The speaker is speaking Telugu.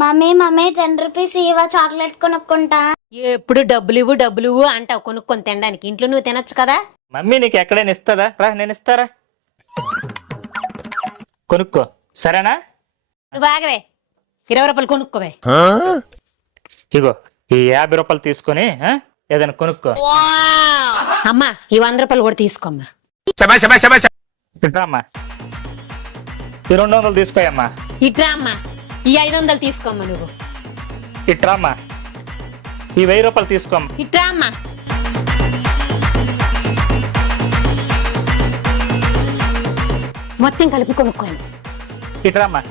మమ్మీ మమ్మీ 10 రూపీస్ ఇవా చాక్లెట్ కొనుక్కుంటా. ఎప్పుడు డబ్బులు ఇవ్వు డబ్బులు ఇవ్వు అంటావు కొనుక్కొని తినడానికి. ఇంట్లో నువ్వు తినొచ్చు కదా. మమ్మీ నీకు ఎక్కడైనా ఇస్తుందా? రా నేను ఇస్తారా, కొనుక్కో సరేనా? నువ్వు ఆగవే, 20 రూపాయలు కొనుక్కోవే. ఇగో ఈ 50 రూపాయలు తీసుకొని ఏదైనా కొనుక్కో. అమ్మా ఈ 100 రూపాయలు కూడా తీసుకోమ్మా. ఇట్రా అమ్మా, ఈ 200 తీసుకోయమ్మా. ఇట్రా అమ్మా, ఈ 500 తీసుకోమ్మా. నువ్వు ఇట్రా అమ్మా, ఈ 1000 రూపాయలు తీసుకోమ్మా. ఇట్రా అమ్మా. మొత్తం కలిపి కొనుక్కోండి. ఇట్రా అమ్మా.